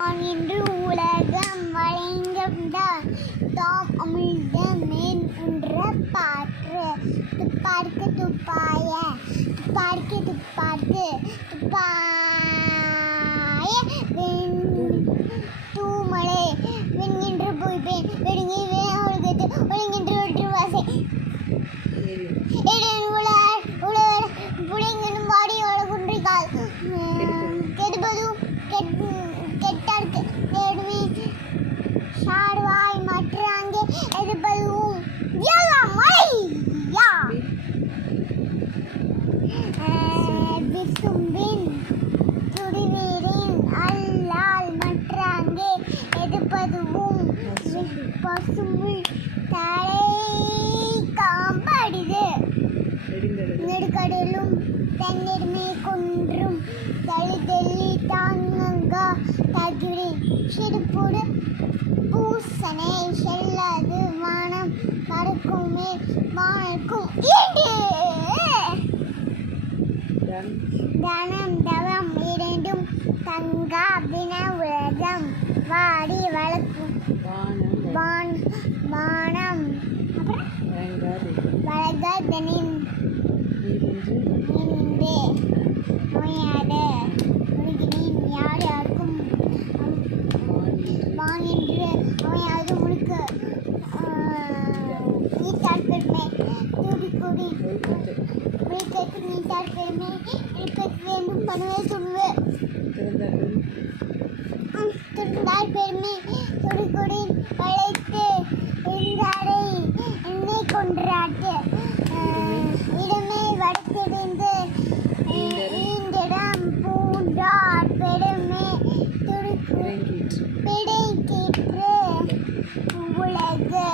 இன்று உலகம் வளைந்ததால் தாம் அமிழ்த மேன் குன்ற பாற்று துப்பார்க்கு துப்பாய துப்பார்க்கு துப்பார்க்கு துப்பாய தூமலை வெண்கின்ற பொய்ப்பேன் வெடுங்கி வேகத்து ஒழுங்கின்ற ஒற்று வாசை உலர் புடைங்கனும் வாடி குன்றிக்கால் கெடுபதும் கெட்டார்க்கு நேடுமே சார்வாய் மற்றாங்கே எதுபதுவும் மழையா விசும்பின் துடிவீரின் அல்லால் மற்றாங்கே எதுபதுவும் பசும்புள் தலை காம்படிது நெடுக்கடலும் தண்ணீர்மே கொன்றும் தளிதெல்லி தாங்கங்கா தகுரி சிறுபுடு பூசனை செல்லாது வானம் பறக்கும் மேல் வானக்கும் தனம் தவம் இரண்டும் தங்கா வின உலகம் வாடி வளர்க்கும் வானம் வளர்கதனின் நோயாத முழுகினேன் யார் யாருக்கும் வான் என்று நோயாது முழுக்க நீத்தார் பெருமை தூடிக்கூடி விழுக்கைக்கு நீத்தார் பெருமை இருப்பது வேண்டும் பணுவை துணுவு துண்டார் பெருமை துடிக்கூடி வளைத்து இருந்தாரை என்னை கொன்றாட்டு இடமே வடத்திருந்து ஈண்டிடம் பூண்டார் பெருமை துடிக்கு பிடைக்கிற்று உலகு